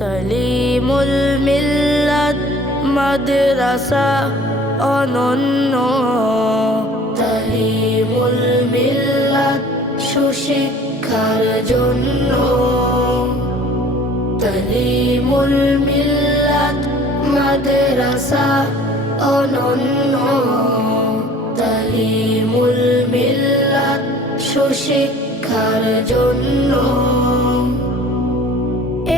তালিমুল মিল্লাত মাদ্রাসা অনন্য, তালিমুল মিল্লাত সুশিক্ষার জন্য, তালিমুল মিল্লাত মাদ্রাসা অনন্য, তালিমুল মিল্লাত সুশিক্ষার জন্য।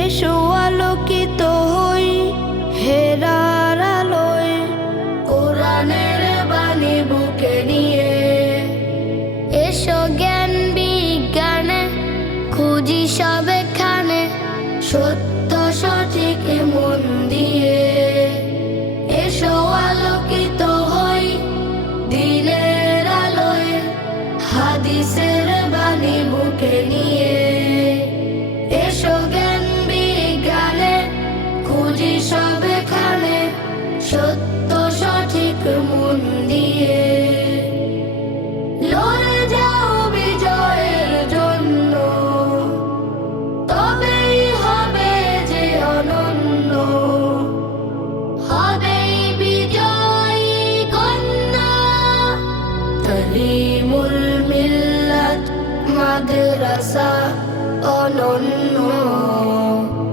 এসো আলোকিত হই হেরার আলোয়, কোরআনের বাণী বুকে নিয়ে। এসো জ্ঞান বিজ্ঞানে খুঁজি সবেখানে, সত্য সঠিক মন দিয়ে। এসো আলোকিত হই দিনের আলোয়, হাদিসের বাণী বুকে নিয়ে। এসো জ্ঞান বিজ্ঞানে খুঁজি সবেখানে, সত্য সঠিক মন দিয়ে। লড়ে যাও বিজয়ের জন্য, তবেই হবে যে অনন্য, হবেই বিজয়ী কন্যা। তালিমুল মিল্লাত মাদ্রাসা অনন্য,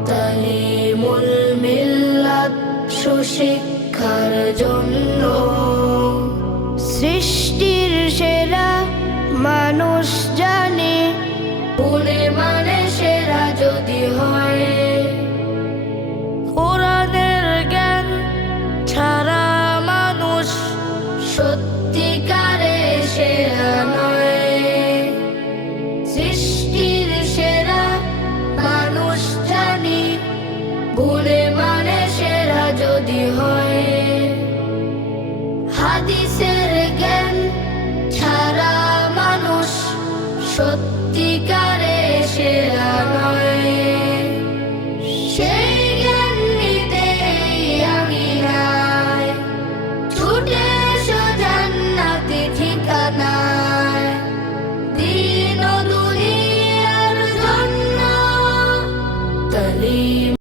তালিমুল মিল্লাত সুশিক্ষার জন্য। সৃষ্টির সেরা মানুষ জানে, গুণে মানে সেরা যদি হয়।